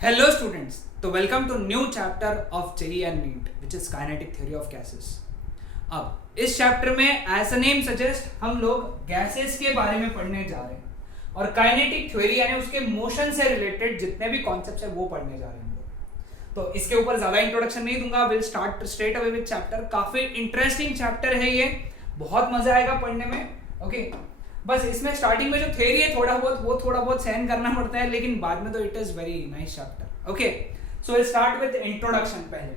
Hello students, तो welcome to new chapter of JEE and NEET which is kinetic theory of gases. अब इस chapter में as a name suggest हम लोग gases के बारे में पढ़ने जा रहे हैं और काइनेटिक थ्योरी यानी उसके मोशन से रिलेटेड जितने भी कॉन्सेप्ट्स है वो पढ़ने जा रहे हैं हम लोग। तो इसके ऊपर ज्यादा इंट्रोडक्शन नहीं दूंगा, will start straight away with chapter. काफी इंटरेस्टिंग चैप्टर है ये, बहुत मजा आएगा पढ़ने में। ओके बस इसमें स्टार्टिंग में जो थ्योरी है थोड़ा बहुत सहन करना पड़ता है, लेकिन बाद में तो it is very nice chapter. Okay so will start with introduction पहले।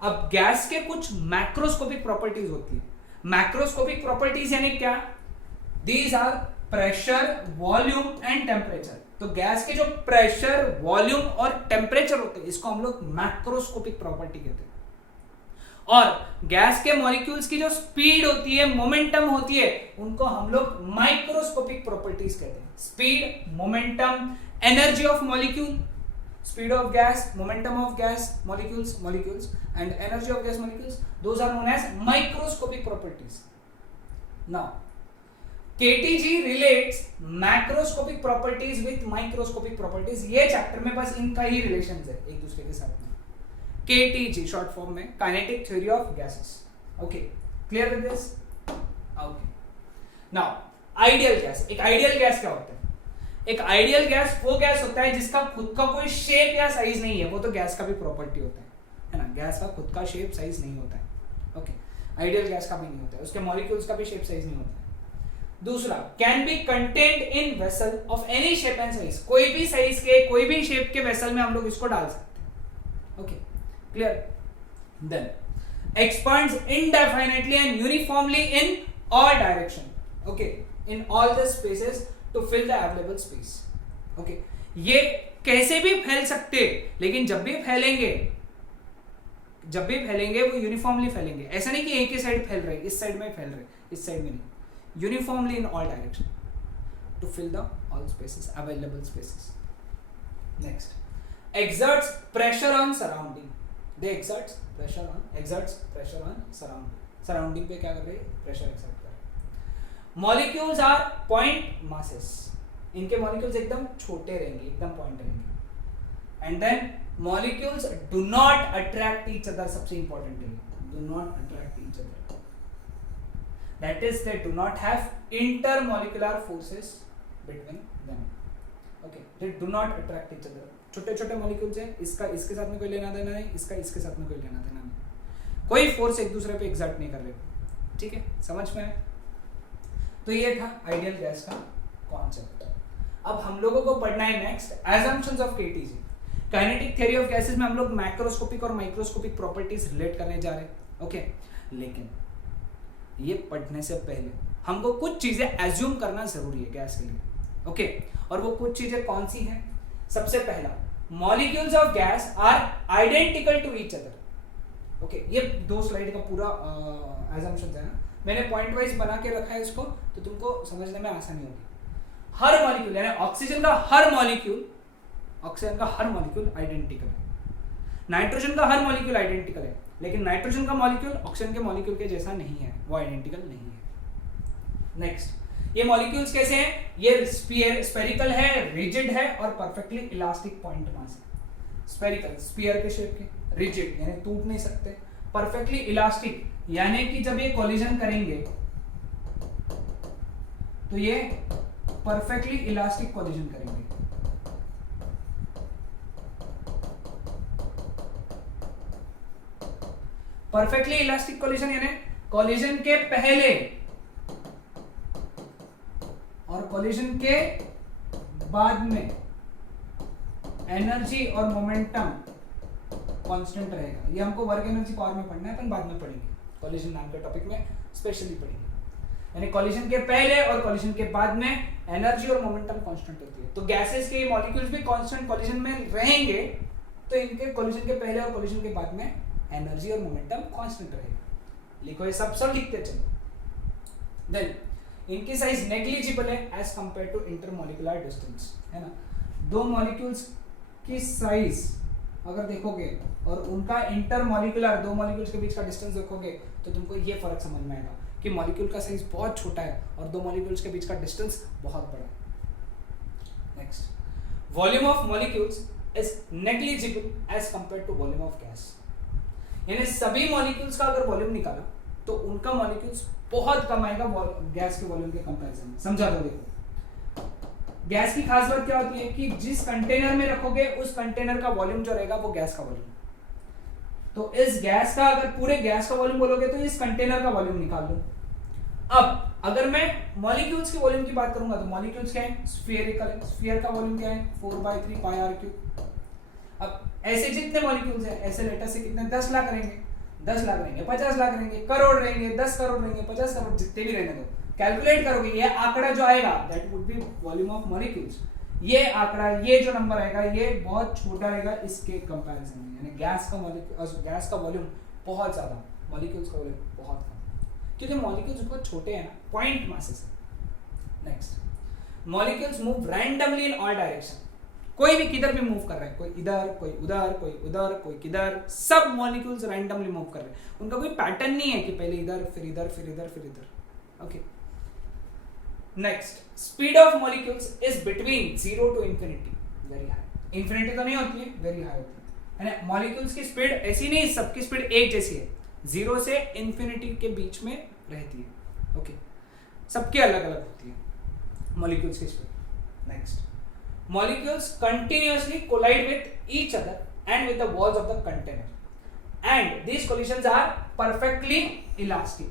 अब गैस के कुछ मैक्रोस्कोपिक प्रॉपर्टीज होती है। मैक्रोस्कोपिक प्रॉपर्टीज यानी क्या? These are pressure, volume and temperature. तो गैस के जो प्रेशर, वॉल्यूम और टेम्परेचर होते हैं इसको हम लोग मैक्रोस्कोपिक प्रॉपर्टी कहते हैं। और गैस के मॉलिक्यूल्स की जो स्पीड होती है, मोमेंटम होती है, उनको हम लोग माइक्रोस्कोपिक प्रॉपर्टीज कहते हैं। Speed, momentum, energy of molecule, speed of gas, momentum of gas molecules and energy of gas molecules, those are known as microscopic properties. Now KTG relates macroscopic properties with microscopic properties. ये chapter में बस इनका ही relation है एक दूसरे के साथ में। KTG शॉर्ट फॉर्म में kinetic theory of gases. Okay clear with this? Okay now ideal gas. एक आइडियल गैस क्या होता है? एक आइडियल गैस वो गैस होता है जिसका खुद का कोई शेप या साइज नहीं है। वो तो गैस का भी प्रॉपर्टी होता है ना, गैस का खुद का शेप साइज नहीं होता है। ओके आइडियल गैस का भी नहीं होता है, उसके मॉलिक्यूल्स का भी शेप साइज नहीं होता है। दूसरा, can be contained in vessel of any shape and size. कोई भी साइज के, कोई भी शेप के वेसल में हम लोग इसको डाल सकते हैं। Okay clear? Then expands indefinitely and uniformly in all direction. Okay, in all the spaces to fill the available space. Okay, ये कैसे भी फैल सकते, लेकिन जब भी फैलेंगे वो यूनिफॉर्मली फैलेंगे। ऐसा नहीं कि एक ही साइड फैल रहे, इस साइड में फैल रहे, इस साइड में नहीं। Uniformly in all direction to fill the all spaces, available spaces. Next, exerts pressure on surrounding. They exerts pressure on surrounding पे क्या कर रहे हैं? प्रेशर एक्सर्ट कर रहे हैं। Molecules are point masses. इनके मॉलिक्यूल्स एकदम छोटे रहेंगे, एकदम पॉइंट रहेंगे। And then molecules do not attract each other. सबसे इंपॉर्टेंट है, do not attract each other, that is they do not have intermolecular forces between them. Okay they do not attract each other. छोटे छोटे molecules हैं, इसका इसके साथ में कोई लेना देना नहीं, इसका इसके साथ में कोई लेना देना नहीं, कोई फोर्स एक दूसरे पे एग्जर्ट नहीं कर रहे। ठीक है, समझ में आया? तो ये था आइडियल गैस का कॉन्सेप्ट। अब हम लोगों को पढ़ना है next assumptions of KTG. Kinetic theory of gases में हम लोग मैक्रोस्कोपिक और माइक्रोस्कोपिक प्रॉपर्टीज रिलेट करने जा रहे हैं। ओके लेकिन ये पढ़ने से पहले हमको कुछ चीजें एज्यूम करना जरूरी है गैस के लिए। ओके और वो कुछ चीजें कौन सी हैं? सबसे पहला, molecules of gas are identical to each other. Okay ये दो स्लाइड का पूरा असम्पशन है ना, मैंने पॉइंट वाइज बना के रखा है इसको, तो तुमको समझने में आसानी होगी। हर मॉलिक्यूल यानी ऑक्सीजन का हर मॉलिक्यूल आइडेंटिकल है। नाइट्रोजन का हर मॉलिक्यूल आइडेंटिकल है, लेकिन नाइट्रोजन का मॉलिक्यूल ऑक्सीजन के मॉलिक्यूल के जैसा नहीं है, वो आइडेंटिकल नहीं है। नेक्स्ट, ये मॉलिक्यूल्स कैसे हैं? ये स्फेरिकल है, रिजिड है और परफेक्टली इलास्टिक पॉइंट मास है। स्फेरिकल स्फीयर के शेप के, रिजिड यानी टूट नहीं सकते, परफेक्टली इलास्टिक यानी कि जब ये कोलिजन करेंगे तो ये परफेक्टली इलास्टिक कोलिजन करेंगे। परफेक्टली इलास्टिक कोलिजन यानी कोलिजन के पहले और कोलिजन के बाद में एनर्जी और मोमेंटम कांस्टेंट रहेगा। ये हमको वर्क एनर्जी पावर में पढ़ना है, अपन बाद में पढ़ेंगे, कोलिजन नाम के टॉपिक में स्पेशली पढ़ेंगे। यानी कोलिजन के पहले और कोलिजन के बाद में एनर्जी और मोमेंटम कांस्टेंट होती है। तो गैसेस के मॉलिक्यूल्स भी कांस्टेंट कोलिजन में रहेंगे, तो इनके कोलिजन के पहले और कोलिजन के बाद में एनर्जी और मोमेंटम कांस्टेंट रहेगा। लिखो ये सब लिखते चलो। देन इनकी साइज नेग्लिजिबल है as compare to intermolecular distance, है ना। दो मॉलिक्यूल्स की साइज अगर देखोगे और उनका इंटरमॉलिक्यूलर, दो मॉलिक्यूल्स के बीच का डिस्टेंस देखोगे, तो तुमको ये फर्क समझ में आएगा कि मॉलिक्यूल का साइज बहुत छोटा है और दो मॉलिक्यूल्स के बीच का डिस्टेंस बहुत बड़ा है। Next, volume of molecules is negligible as compared to volume of gas. यानी सभी मॉलिक्यूल्स का अगर वॉल्यूम निकाला तो उनका मॉलिक्यूल्स बहुत कम आएगा गैस के वॉल्यूम के कंपैरिजन में। समझा दो, देखो गैस की खास बात क्या होती है कि जिस कंटेनर में रखोगे उस कंटेनर का वॉल्यूम जो रहेगा वो गैस का वॉल्यूम। तो इस गैस का अगर पूरे गैस का वॉल्यूम बोलोगे तो इस कंटेनर का वॉल्यूम निकाल लो। अब अगर मैं मॉलिक्यूल्स के वॉल्यूम की बात करूंगा तो मॉलिक्यूल्स क्या है, स्फीयरिकल है। स्फीयर का वॉल्यूम क्या है, 4/3 पाई आर क्यूब। अब ऐसे जितने मॉलिक्यूल्स हैं ऐसे लेटर से कितने 10 लाख रहेंगे, 10 लाख रहेंगे, 50 लाख रहेंगे, करोड़ रहेंगे, 10 करोड़ रहेंगे, 50 करोड़, जितने भी रहने दो, कैलकुलेट करोगे ये आंकड़ा जो आएगा that would be volume of molecules. ये आंकड़ा, ये जो नंबर आएगा ये बहुत छोटा रहेगा इसके कंपैरिजन में। यानी गैस का वॉल्यूम बहुत ज्यादा, मॉलिक्यूल्स का वॉल्यूम बहुत कम, क्योंकि मॉलिक्यूल्स बहुत छोटे हैं ना, पॉइंट मासेस है। Next, molecules move randomly in all direction. कोई भी किधर भी मूव कर रहा है, कोई इधर, कोई उधर, कोई उधर, कोई किधर, सब मॉलिक्यूल्स रैंडमली मूव कर रहे हैं। उनका कोई पैटर्न नहीं है कि पहले इधर फिर इधर फिर इधर फिर इधर। Okay, next, speed of molecules is between 0 to infinity, very high. Infinity तो नहीं होती है, वेरी हाई होती है। मॉलिक्यूल्स की स्पीड ऐसी नहीं, सबकी स्पीड एक जैसी है, 0 से इन्फिनिटी के बीच में रहती है। ओके, सबकी अलग अलग होती है मॉलिक्यूल्स की speed. Next, molecules continuously collide with each other and with the walls of the container, and these collisions are perfectly elastic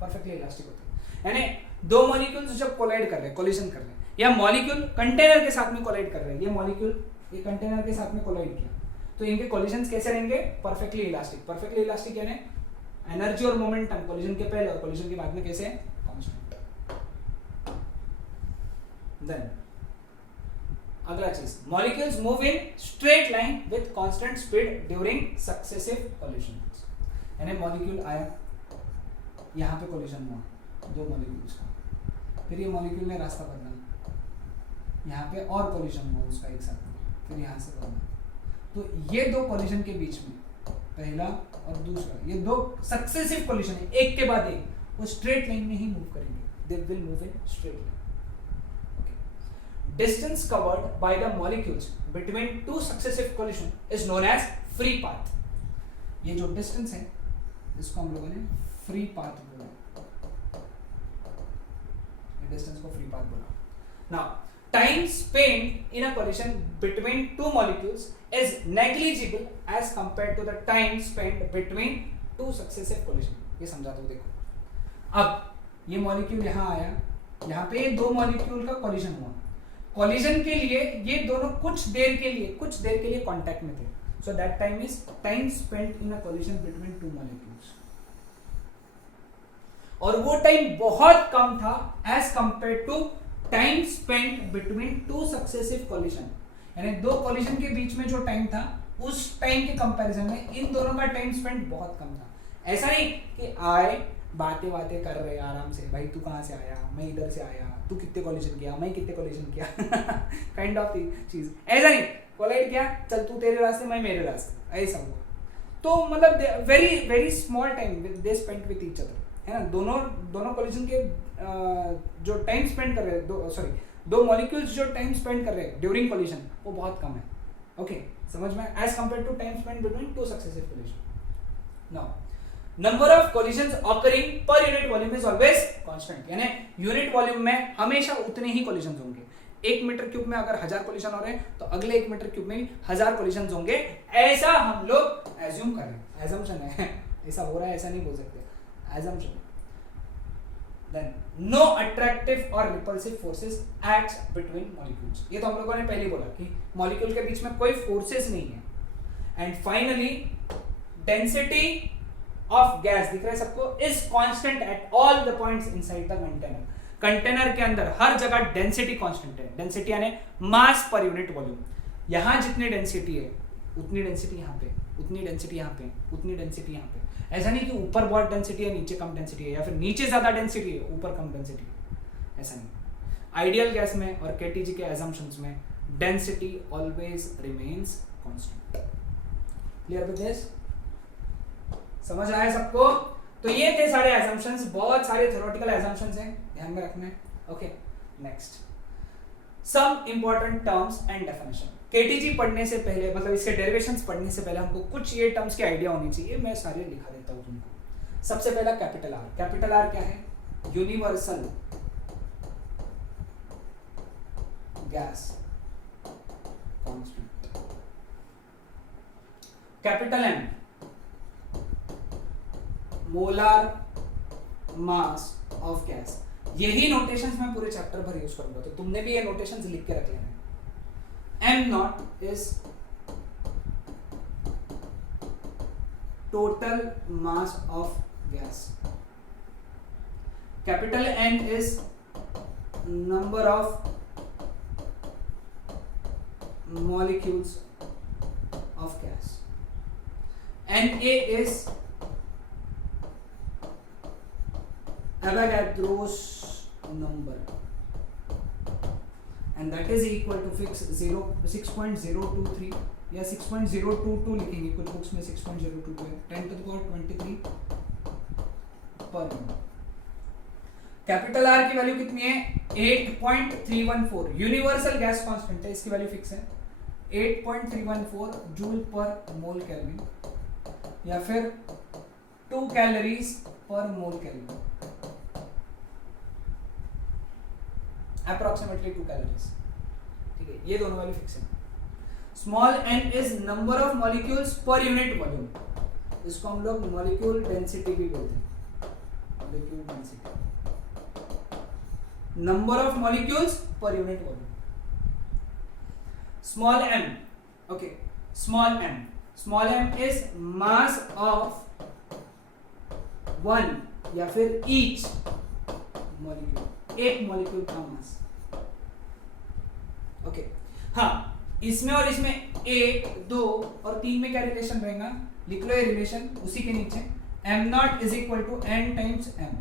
होते हैं। यानी दो मॉलिक्यूल्स जब कोलाइड कर रहे हैं, कोलिशन कर रहे हैं, या मॉलिक्यूल कंटेनर के साथ में कोलाइड कर रहे हैं, ये मॉलिक्यूल ये कंटेनर के साथ में कोलाइड किया, तो इनके कोलिशंस कैसे रहेंगे, परफेक्टली इलास्टिक। परफेक्टली इलास्टिक यानी एनर्जी और मोमेंटम कोलिशन के पहले और कोलिशन के बाद में कैसे कांस्टेंट। देन अगला चीज, molecules move in straight line with constant speed during successive collisions. यानी मॉलिक्यूल आया, यहाँ पे कोलिशन हुआ दो मॉलिक्यूल्स का, फिर ये मॉलिक्यूल ने रास्ता बदला, यहाँ पे और कोलिशन हुआ उसका एक साथ में, फिर यहाँ से बदला। तो ये दो कोलिशन के बीच में, पहला और दूसरा, ये दो सक्सेसिव कोलिशन है एक के बाद एक, वो स्ट्रेट लाइन में ही मूव करेंगे, they will move in straight line. Distance covered by the molecules between two successive collision is known as free path। ये जो distance है इसको हम लोगों ने free path बोला, distance को free path बोला। Now, time spent in a collision between two molecules is negligible as compared to the time spent between two successive collision। ये समझा दो, देखो अब ये मॉलिक्यूल यहाँ आया, यहाँ पे दो मॉलिक्यूल का कोलिशन हुआ, कोलिशन के लिए ये दोनों कुछ देर के लिए कांटेक्ट में थे, so that time is time spent in a collision between two molecules, और वो टाइम बहुत कम था as compare to time spent between two successive collision. यानी दो कोलिशन के बीच में जो टाइम था उस टाइम के कंपैरिजन में इन दोनों का टाइम स्पेंट बहुत कम था। ऐसा नहीं कि आए बातें कर रहे आराम से, भाई तू कहाँ से आया, मैं इधर से आया, तू कितने कोलिशन किया, मैं कितने कोलिशन किया काइंड ऑफ चीज, ऐसा नहीं, कोलाइड किया, चल तू तेरे रास्ते मैं मेरे रास्ते, ऐसा हुआ। तो मतलब very very small time they spent with each other, है ना। दोनों कोलिशन के जो टाइम स्पेंड कर रहे हैं, दो मॉलिक्यूल्स जो टाइम स्पेंड कर रहे हैं ड्यूरिंग कोलिशन वो बहुत कम है। ओके, समझ में, as compare to time spend between two successive collision. Now number of collisions occurring per unit volume is always constant. यानी यूनिट वॉल्यूम में हमेशा उतने ही कोलिशंस होंगे। 1 मीटर क्यूब में अगर 1000 कोलिशन हो रहे हैं तो अगले 1 मीटर क्यूब में भी 1000 कोलिशंस होंगे, ऐसा हम लोग एज्यूम कर रहे हैं, एजम्पशन है ऐसा हो रहा है, ऐसा नहीं बोल सकते, एजम्पशन। देन नो अट्रैक्टिव और repulsive forces acts between molecules. ये तो हम लोगों ने पहले बोला कि मॉलिक्यूल के बीच में कोई फोर्सेस नहीं है। And finally density of gas, दिख रहा है सबको, is constant at all the points inside the container. Container के अंदर हर जगह डेंसिटी कांस्टेंट है। डेंसिटी यानी मास पर यूनिट वॉल्यूम। यहां जितनी डेंसिटी है उतनी डेंसिटी यहाँ पे, उतनी डेंसिटी यहाँ पे, उतनी डेंसिटी यहाँ पे। ऐसा नहीं कि ऊपर बहुत डेंसिटी है नीचे कम डेंसिटी है, या फिर नीचे ज्यादा डेंसिटी है ऊपर कम डेंसिटी है, ऐसा नहीं। आइडियल गैस में और केटीजी के assumptions में density always remains constant. Clear with this? समझ आया सबको? तो ये थे सारे assumptions, बहुत सारे थ्योरेटिकल assumptions हैं, ध्यान में रखना है। Okay, next some important terms and definition. KTG पढ़ने से पहले, मतलब इसके डेरिवेशंस पढ़ने से पहले हमको कुछ ये टर्म्स की आइडिया होनी चाहिए। मैं सारे लिखा देता हूँ तुमको। सबसे पहला कैपिटल आर। कैपिटल आर क्या है? Universal gas constant. Capital M molar mass of gas. यही नोटेशंस मैं पूरे चैप्टर भर यूज करूंगा, तो तुमने भी ये नोटेशंस लिख के रख लेना है। M naught is total mass of gas. Capital N is number of molecules of gas. Na is Avogadro's number, and that is equal to fix 6.023 या 6.022 लिखेंगे, कुछ बुक्स में 6.022 है, 10 to the power 23 per unit. Capital R की value कितनी है? 8.314। Universal gas constant है, इसकी वैल्यू फिक्स है 8.314 जूल पर मोल केल्विन, या फिर 2 कैलोरीज पर मोल केल्विन, अप्रोक्सीमेटली 2 कैलोरीज। ठीक है, ये दोनों वैल्यू फिक्स है। Small n is number of molecules per unit volume. इसको हम लोग मॉलिक्यूल डेंसिटी भी बोलते हैं। Molecule density, number of molecules per unit volume. Small m, okay, small m is mass of one या फिर ईच मॉलिक्यूल, एक मॉलिक्यूल का मास। ओके, हाँ, इसमें और इसमें 1, 2 और 3 में क्या रिलेशन रहेगा? लिख लो ये रिलेशन उसी के नीचे। M naught is equal to n times m.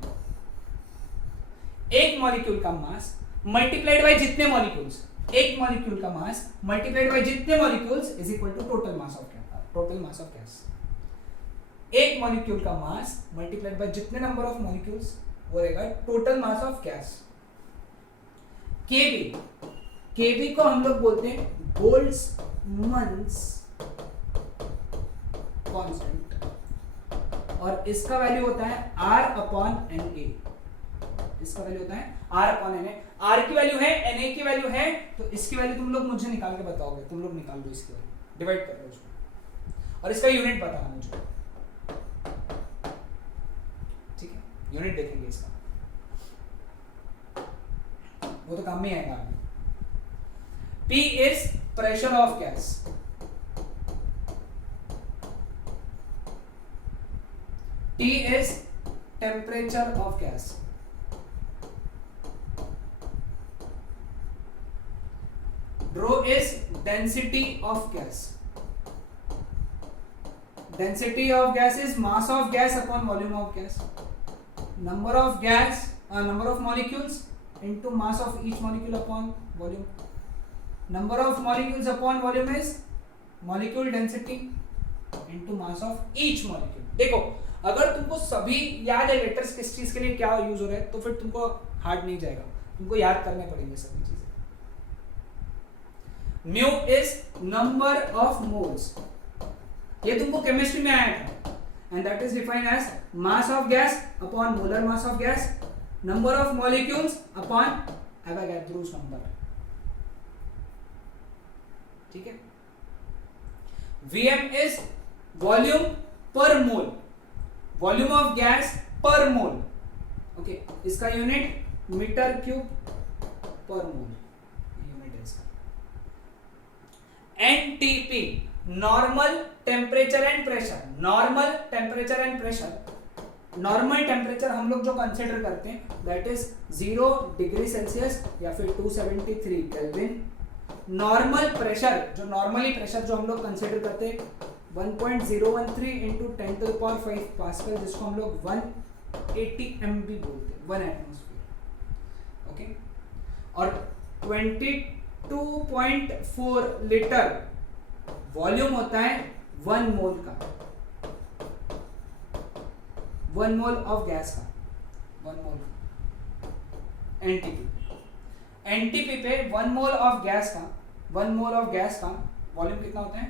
एक मॉलिक्यूल का मास मल्टीप्लाइड बाय जितने मॉलिक्यूल्स, एक मॉलिक्यूल का मास मल्टीप्लाइड बाय जितने molecules is equal to total mass of gas. एक मॉलिक्यूल का मास मल्टीप्लाइड बाय जितने नंबर ऑफ मॉलिक्यूल्स वो रहेगा total mass of gas. KB को हम लोग बोलते हैं बोल्ट्जमैन्स कांस्टेंट, और इसका वैल्यू होता है R अपॉन Na। इसका वैल्यू होता है R अपॉन Na। R की वैल्यू है, Na की वैल्यू है, तो इसकी वैल्यू तुम लोग मुझे निकाल के बताओगे। तुम लोग निकाल दो इसकी वैल्यू, डिवाइड कर लो उसको, और इसका यूनिट बताना मुझे। ठीक है, यूनिट देखेंगे इसका, वो तो काम में आएगा आगे। P is pressure of gas. T is temperature of gas. Rho is density of gas. Density of gas is mass of gas upon volume of gas. Number of molecules into mass of each molecule upon volume. Number of molecules upon volume is molecule density into mass of each molecule. देखो, अगर तुमको सभी याद है vectors किस चीज के लिए क्या यूज हो रहा है, तो फिर तुमको हार्ड नहीं जाएगा, तुमको याद करने पड़ेंगे सभी चीजें। Mu is number of moles, ये तुमको केमिस्ट्री में आया था, and that is defined as mass of gas upon molar mass of gas, number of molecules upon Avogadro's number. ठीक है, Vm इज वॉल्यूम पर मोल, वॉल्यूम ऑफ गैस पर मोल। Okay, इसका यूनिट मीटर क्यूब पर मोल, यूनिट है इसका। NTP normal temperature and pressure. Normal temperature and pressure, normal temperature हम लोग जो कंसिडर करते हैं दैट इज 0 डिग्री सेल्सियस या फिर 273 केल्विन। नॉर्मल प्रेशर, जो नॉर्मली प्रेशर जो हम लोग कंसिडर करते हैं 1.013 into 10 to the power 5 pascal, जिसको हम लोग 180 MB बोलते हैं, 1 एटमॉस्फेयर। ओके, और 22.4 लीटर वॉल्यूम होता है 1 मोल का, 1 मोल ऑफ गैस का, 1 मोल एनटीपी। एनटीपी पे 1 मोल ऑफ गैस का वॉल्यूम कितना होता है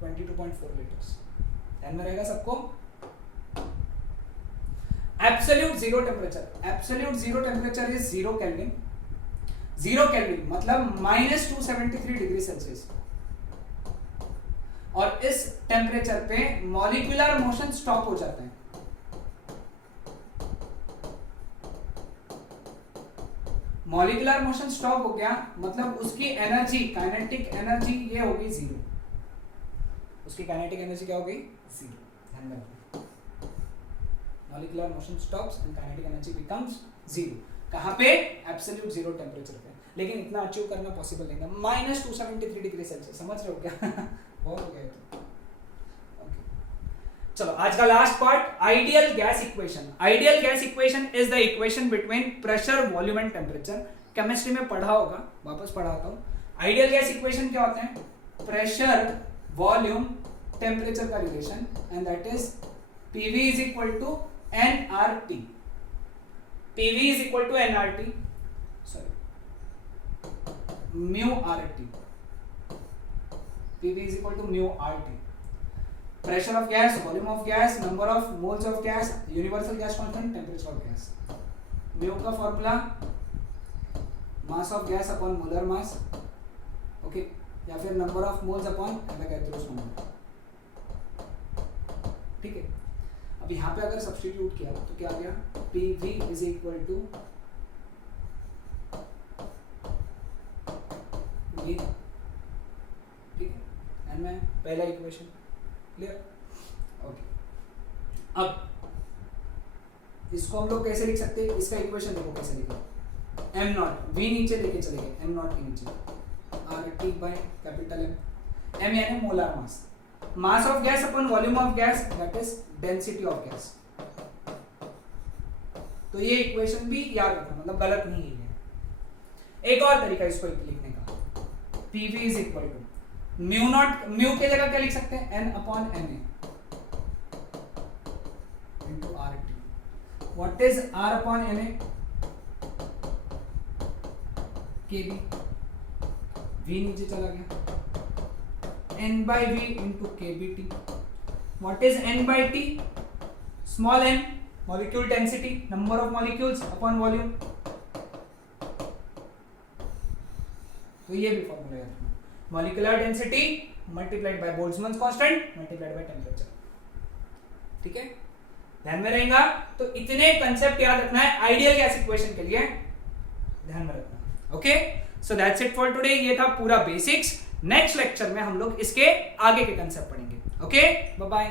22.4 लीटर्स। ध्यान में रहेगा सबको। Absolute zero temperature is 0 kelvin. 0 kelvin मतलब -273 डिग्री सेल्सियस। और इस टेम्परेचर पे मॉलिक्यूलर मोशन स्टॉप हो जाता है। मॉलिक्यूलर मोशन स्टॉप हो गया मतलब उसकी एनर्जी, काइनेटिक एनर्जी ये होगी 0। उसकी काइनेटिक एनर्जी क्या होगी 0। ध्यान में रखना, molecular motion stops and kinetic energy becomes 0। कहां पे? एब्सोल्यूट जीरो टेम्परेचर पे। लेकिन इतना अचीव करना पॉसिबल नहीं है, -273 डिग्री सेल्सियस। समझ रहे हो क्या? बहुत हो गया। चलो आज का last part, ideal gas equation. Ideal gas equation is the equation between pressure, volume and temperature. Chemistry में पढ़ा होगा, वापस पढ़ाता हूं। आइडियल गैस इक्वेशन क्या होता है? प्रेशर, वॉल्यूम, टेम्परेचर का relation, and that is PV is equal to nRT. PV is equal to nRT. Sorry, mu RT. PV is equal to mu RT. Pressure of gas, volume of gas, number of moles of gas, universal gas constant, temperature of gas. Mu का formula mass of gas upon molar mass, okay, या फिर number of moles upon Avogadro's number. ठीक है। अब यहाँ पे अगर substitute किया तो क्या आ गया? PV is equal to V। ठीक है, एंड में पहला इक्वेशन क्लियर। ओके, अब इसको हम लोग कैसे लिख सकते हैं? इसका इक्वेशन देखो कैसे लिखा, m नॉट, v नीचे लेके चले गए, m नॉट के नीचे RT by capital M। m यानी molar mass, mass of gas upon volume of gas, that is density of gas. तो ये इक्वेशन भी याद रखना, मतलब गलत नहीं है। एक और तरीका इसको लिखने का, PV is equal to mu naught, mu के जगह क्या लिख सकते हैं? N upon Na into RT। What is R upon Na? KB। V नीचे चला गया, N by V into KBT. What is N by T? Small n, molecule density, number of molecules upon volume. तो ये भी formula याद रखना, molecular density multiplied by Boltzmann's constant multiplied by temperature। ठीक है, ध्यान में रहेगा। तो इतने कंसेप्ट याद रखना है आइडियल गैस इक्वेशन के लिए, ध्यान में रखना। Okay, so that's it for today. ये था पूरा बेसिक्स। नेक्स्ट लेक्चर में हम लोग इसके आगे के कंसेप्ट पढ़ेंगे। Okay, bye bye.